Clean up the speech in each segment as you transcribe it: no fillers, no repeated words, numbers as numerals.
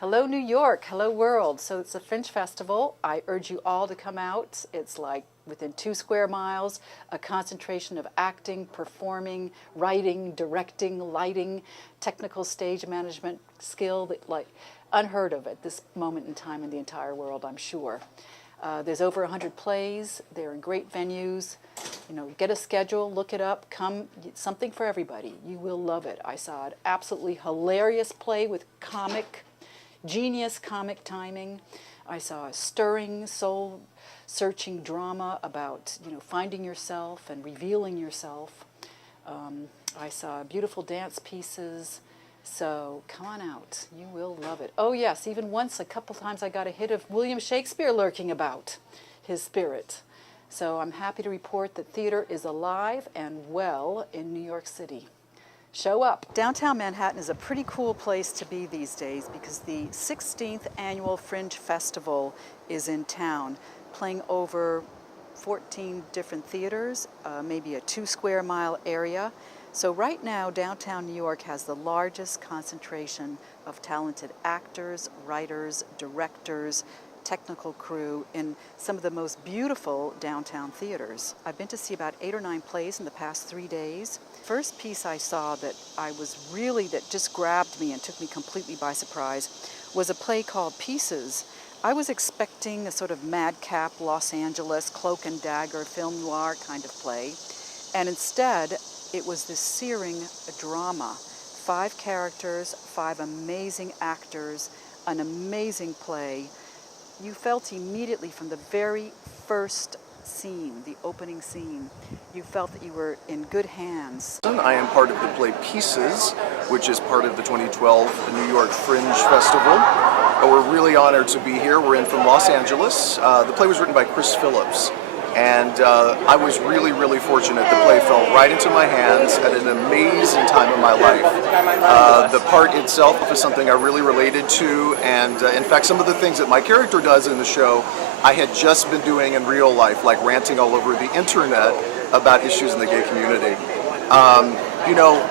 Hello, New York. Hello, world. So it's a Fringe festival. I urge you all to come out. It's like within 2 square miles, a concentration of acting, performing, writing, directing, lighting, technical stage management skill that like unheard of at this moment in time in the entire world, I'm sure. There's over 100 plays. They're in great venues. You know, get a schedule, look it up, come, something for everybody. You will love it. I saw an absolutely hilarious play with genius comic timing. I saw a stirring, soul-searching drama about, you know, finding yourself and revealing yourself. I saw beautiful dance pieces. So come on out. You will love it. Oh yes, even once, a couple times I got a hit of William Shakespeare lurking about, his spirit. So I'm happy to report that theater is alive and well in New York City. Show up. Downtown Manhattan is a pretty cool place to be these days because the 16th annual Fringe Festival is in town, playing over 14 different theaters, maybe a 2 square mile area. So right now, downtown New York has the largest concentration of talented actors, writers, directors, technical crew in some of the most beautiful downtown theaters. I've been to see about 8 or 9 plays in the past 3 days. First piece I saw that just grabbed me and took me completely by surprise was a play called Pieces. I was expecting a sort of madcap Los Angeles cloak and dagger film noir kind of play, and instead it was this searing drama. 5 characters, 5 amazing actors, an amazing play. You felt immediately from the very first scene, the opening scene, you felt that you were in good hands. I am part of the play Pieces, which is part of the 2012 New York Fringe Festival. We're really honored to be here. We're in from Los Angeles. The play was written by Chris Phillips, and I was really, really fortunate. The play fell right into my hands at an amazing time in my life. The part itself is something I really related to, and in fact, some of the things that my character does in the show, I had just been doing in real life, like ranting all over the internet about issues in the gay community. You know,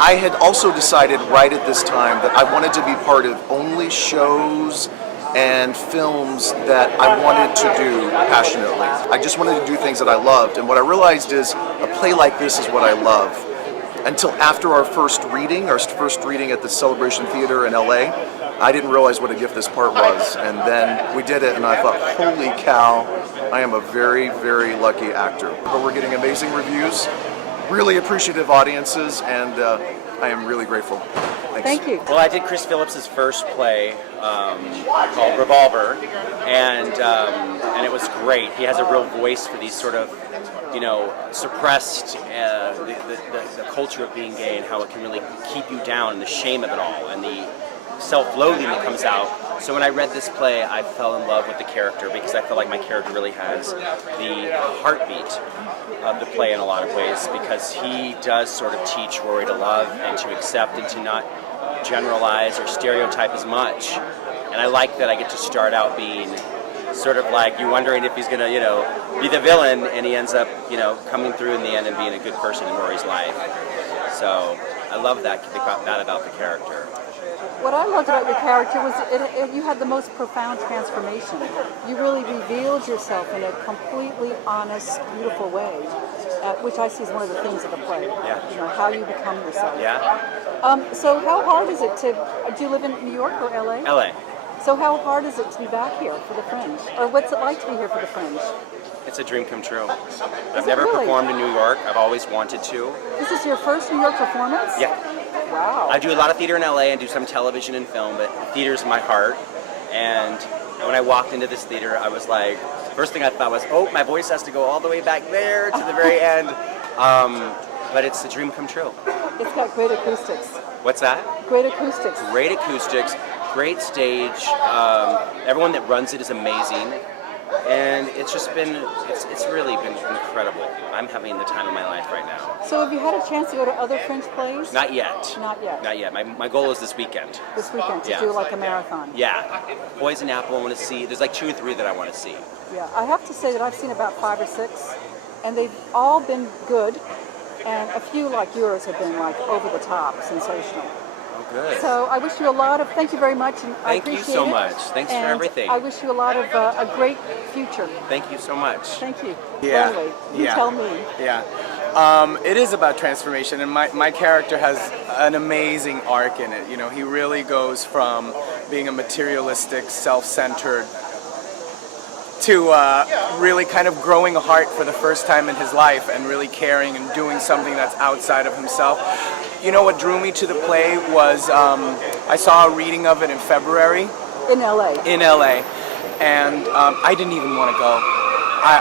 I had also decided right at this time that I wanted to be part of only shows and films that I wanted to do passionately. I just wanted to do things that I loved, and what I realized is a play like this is what I love. Until after our first reading at the Celebration Theater in LA, I didn't realize what a gift this part was, and then we did it and I thought, holy cow, I am a very, very lucky actor. But we're getting amazing reviews, really appreciative audiences, and I am really grateful. Thanks. Thank you. Well, I did Chris Phillips' first play called Revolver, and it was great. He has a real voice for these sort of, you know, suppressed the culture of being gay and how it can really keep you down, and the shame of it all, and the self-loathing that comes out. So when I read this play, I fell in love with the character because I feel like my character really has the heartbeat of the play in a lot of ways, because he does sort of teach Rory to love and to accept and to not generalize or stereotype as much. And I like that I get to start out being sort of like you wondering if he's going to, you know, be the villain, and he ends up, you know, coming through in the end and being a good person in Rory's life. So I love that about the character. What I loved about your character was you had the most profound transformation. You really revealed yourself in a completely honest, beautiful way, which I see as one of the themes of the play. Yeah. You know, how you become yourself. Yeah. So how hard is it do you live in New York or LA? LA. So how hard is it to be back here for the Fringe? Or what's it like to be here for the Fringe? It's a dream come true. I've never performed in New York. I've always wanted to. This is your first New York performance? Yeah. Wow. I do a lot of theater in LA and do some television and film, but theater's my heart. And when I walked into this theater, I was like, first thing I thought was, oh, my voice has to go all the way back there to the very end. But it's a dream come true. It's got great acoustics. What's that? Great acoustics. Great acoustics, great stage. Everyone that runs it is amazing. And it's just been, it's really been incredible. I'm having the time of my life right now. So have you had a chance to go to other Fringe plays? Not yet. Not yet. Not yet. My goal is this weekend. This weekend to do like a marathon. Yeah. Poison Apple I want to see. There's like 2 or 3 that I want to see. Yeah, I have to say that I've seen about 5 or 6, and they've all been good, and a few like yours have been like over the top, sensational. Oh, good. So I wish you a lot of, thank you very much, and I Thank you appreciate so it. much. Thanks for And everything. I wish you a lot of a great future. Thank you so much. Thank you. Yeah. Anyway, you Yeah. tell me. Yeah. It is about transformation, and my character has an amazing arc in it. You know, he really goes from being a materialistic, self-centered to really kind of growing a heart for the first time in his life and really caring and doing something that's outside of himself. You know what drew me to the play was I saw a reading of it in February In LA. in LA, and I didn't even want to go.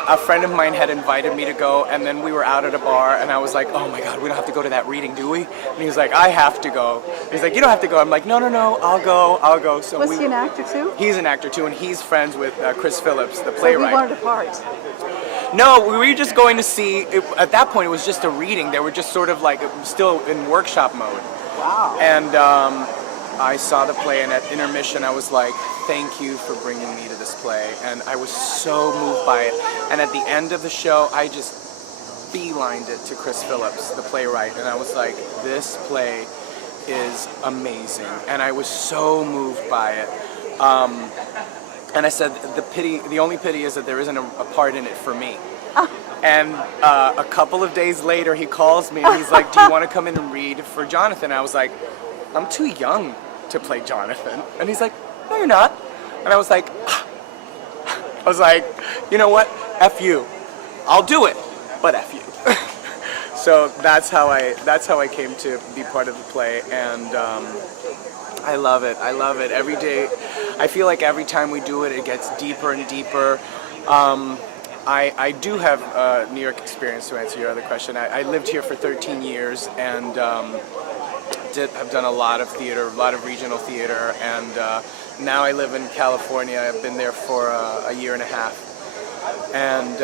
A friend of mine had invited me to go, and then we were out at a bar, and I was like, oh my God, we don't have to go to that reading, do we? And he was like, I have to go. He's like, you don't have to go. I'm like, no, I'll go. So Was he an actor too? He's an actor too, and he's friends with Chris Phillips, the So we playwright. wanted a part. No, we were just going to see, at that point it was just a reading. They were just sort of like still in workshop mode. Wow. And I saw the play, and at intermission I was like, thank you for bringing me to this play. And I was so moved by it. And at the end of the show, I just beelined it to Chris Phillips, the playwright. And I was like, this play is amazing. And I was so moved by it. And I said, the only pity is that there isn't a part in it for me. And a couple of days later, he calls me and he's like, do you want to come in and read for Jonathan? I was like, I'm too young to play Jonathan. And he's like, no, you're not. And I was like, you know what? F you. I'll do it, but F you. So that's how I came to be part of the play, and I love it. I love it. Every day, I feel like every time we do it, it gets deeper and deeper. I do have New York experience, to answer your other question. I lived here for 13 years, and I've done a lot of theater, a lot of regional theater, and now I live in California. I've been there for a year and a half, and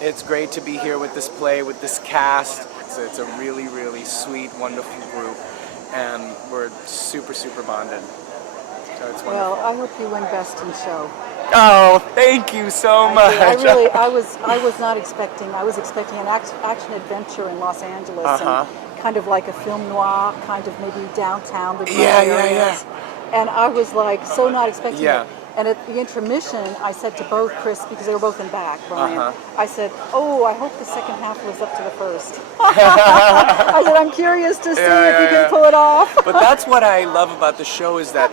it's great to be here with this play, with this cast. It's a really, really sweet, wonderful group, and we're super, super bonded. So it's wonderful. Well, I hope you win Best in Show. Oh, thank you so much. I was not expecting. I was expecting an action adventure in Los Angeles, and kind of like a film noir, kind of maybe downtown. The areas. And I was like so not expecting it. And at the intermission, I said to both Chris, because they were both in back, Brian, I said, oh, I hope the second half lives up to the first. I said, I'm curious to see if you can pull it off. But that's what I love about the show, is that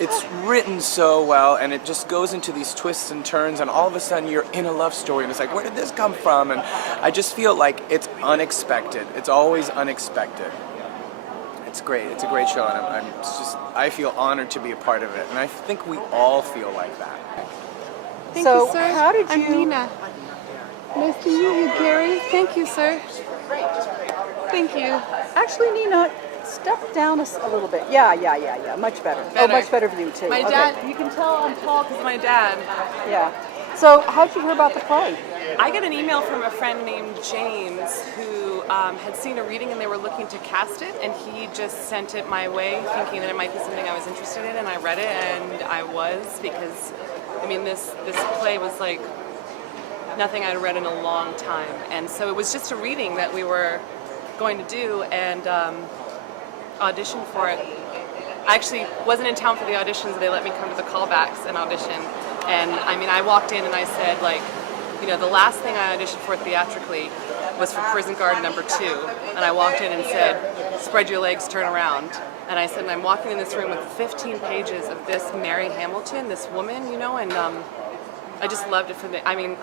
it's written so well, and it just goes into these twists and turns, and all of a sudden you're in a love story, and it's like, where did this come from? And I just feel like it's unexpected. It's always unexpected. It's great. It's a great show, and I feel honored to be a part of it, and I think we all feel like that. Thank So you, sir. how did I'm you- Nina. Nice to meet you, Gary. Thank you, sir. Thank you. Actually, Nina, step down a little bit. Yeah. Much better. Oh, Better. much better view, too. My Okay. dad, you can tell I'm tall because of my dad. Yeah. So how did you hear about the play? I got an email from a friend named James who had seen a reading and they were looking to cast it, and he just sent it my way thinking that it might be something I was interested in, and I read it, and I was, because, I mean, this play was like nothing I'd read in a long time, and so it was just a reading that we were going to do, and audition for it. I actually wasn't in town for the auditions. They let me come to the callbacks and audition. And I mean, I walked in and I said, like, you know, the last thing I auditioned for theatrically was for Prison Guard #2. And I walked in and said, spread your legs, turn around. And I said, and I'm walking in this room with 15 pages of this Mary Hamilton, this woman, you know, and I just loved it from the, I mean,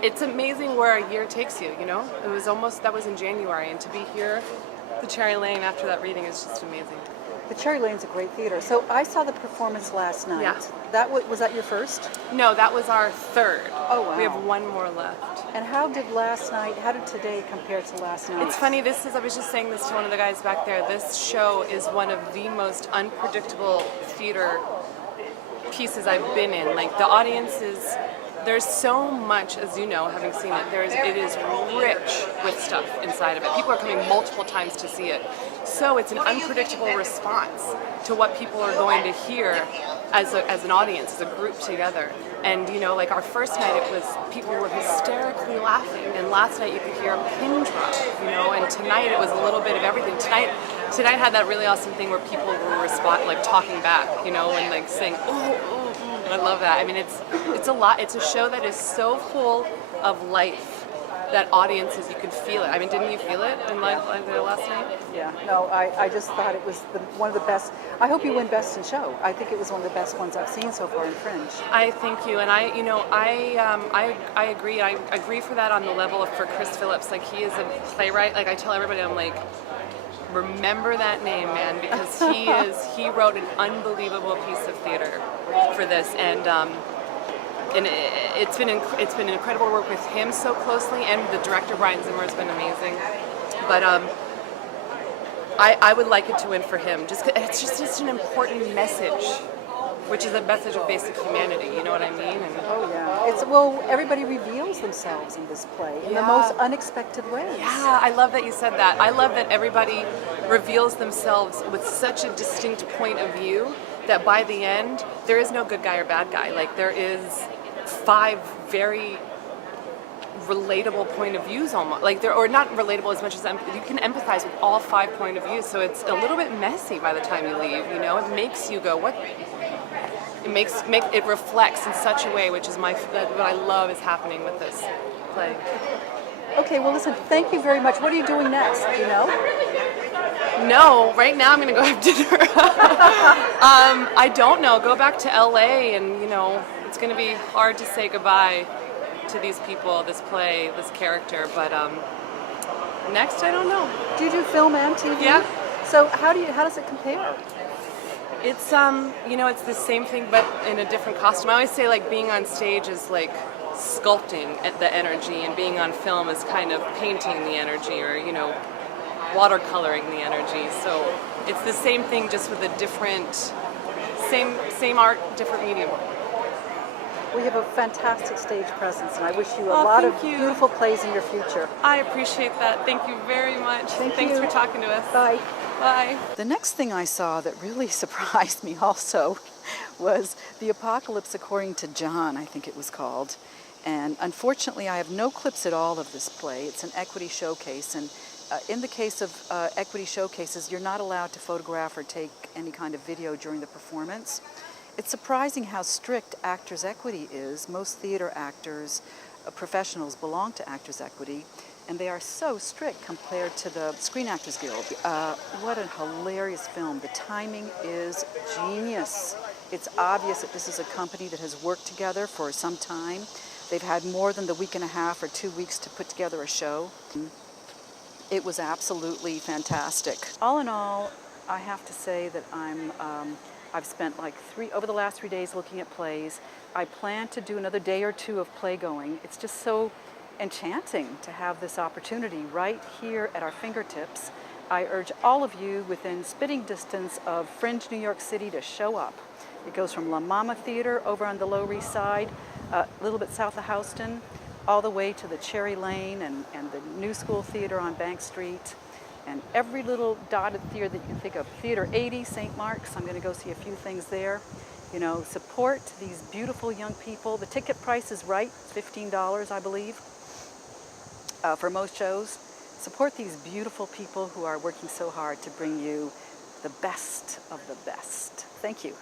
it's amazing where a year takes you, you know? It was almost, that was in January, and to be here, the Cherry Lane after that reading is just amazing. The Cherry Lane's a great theater. So I saw the performance last night. Yeah. Was that your first? No, that was our third. Oh, wow. We have one more left. And how did today compare to last night? It's funny, I was just saying this to one of the guys back there, this show is one of the most unpredictable theater pieces I've been in. Like, the audience there's so much, as you know, having seen it, it is rich with stuff inside of it. People are coming multiple times to see it. So it's an unpredictable response to what people are going to hear as an audience, as a group together. And, you know, like our first night, people were hysterically laughing. And last night you could hear a pin drop, you know, and tonight it was a little bit of everything. Tonight tonight had that really awesome thing where people were talking back, you know, and like saying, oh, I love that. I mean, it's a lot. It's a show that is so full of life that audiences, you can feel it. I mean, didn't you feel it in like the last night? Yeah, no, I just thought it was one of the best. I hope you win Best in Show. I think it was one of the best ones I've seen so far in Fringe. I thank you, and I agree. I agree for that on the level of for Chris Phillips. Like, he is a playwright. Like, I tell everybody, I'm like, remember that name, man, because he wrote an unbelievable piece of theater for this, and it's been incredible to work with him so closely, and the director Brian Zimmer has been amazing. But I would like it to win for him. It's just an important message, which is a message of basic humanity. You know what I mean? And, oh yeah, everybody reveals themselves in this play in the most unexpected ways. Yeah, I love that you said that. I love that everybody reveals themselves with such a distinct point of view that by the end there is no good guy or bad guy. Like, there is 5 very relatable point of views, almost or not relatable as much as you can empathize with all 5 point of views. So it's a little bit messy by the time you leave. You know, it makes you go, what? It reflects in such a way, which is what I love is happening with this play. Okay, well listen, thank you very much. What are you doing next? Do you know? No, right now I'm gonna go have dinner. I don't know. Go back to LA, and you know, it's gonna be hard to say goodbye to these people, this play, this character. But next, I don't know. Do you do film and TV? Yeah. So how does it compare? It's you know, it's the same thing but in a different costume. I always say, like, being on stage is like sculpting at the energy, and being on film is kind of painting the energy, or, you know, watercoloring the energy. So it's the same thing, just with a different, same art, different medium. We have a fantastic stage presence, and I wish you a lot of beautiful plays in your future. I appreciate that. Thank you very much. Thanks for talking to us. Bye. Bye. The next thing I saw that really surprised me also was The Apocalypse According to John, I think it was called. And unfortunately, I have no clips at all of this play. It's an equity showcase, and in the case of equity showcases, you're not allowed to photograph or take any kind of video during the performance. It's surprising how strict Actors Equity is. Most theater actors, professionals, belong to Actors Equity, and they are so strict compared to the Screen Actors Guild. What a hilarious film. The timing is genius. It's obvious that this is a company that has worked together for some time. They've had more than the week and a half or 2 weeks to put together a show. It was absolutely fantastic. All in all, I have to say that I've spent like over the last 3 days looking at plays. I plan to do another day or 2 of playgoing. It's just so enchanting to have this opportunity right here at our fingertips. I urge all of you within spitting distance of Fringe, New York City to show up. It goes from La Mama Theater over on the Lower East Side, a little bit south of Houston, all the way to the Cherry Lane and the New School Theater on Bank Street, and every little dotted theater that you can think of. Theater 80, St. Mark's, I'm going to go see a few things there. You know, support these beautiful young people. The ticket price is right, $15, I believe, for most shows. Support these beautiful people who are working so hard to bring you the best of the best. Thank you.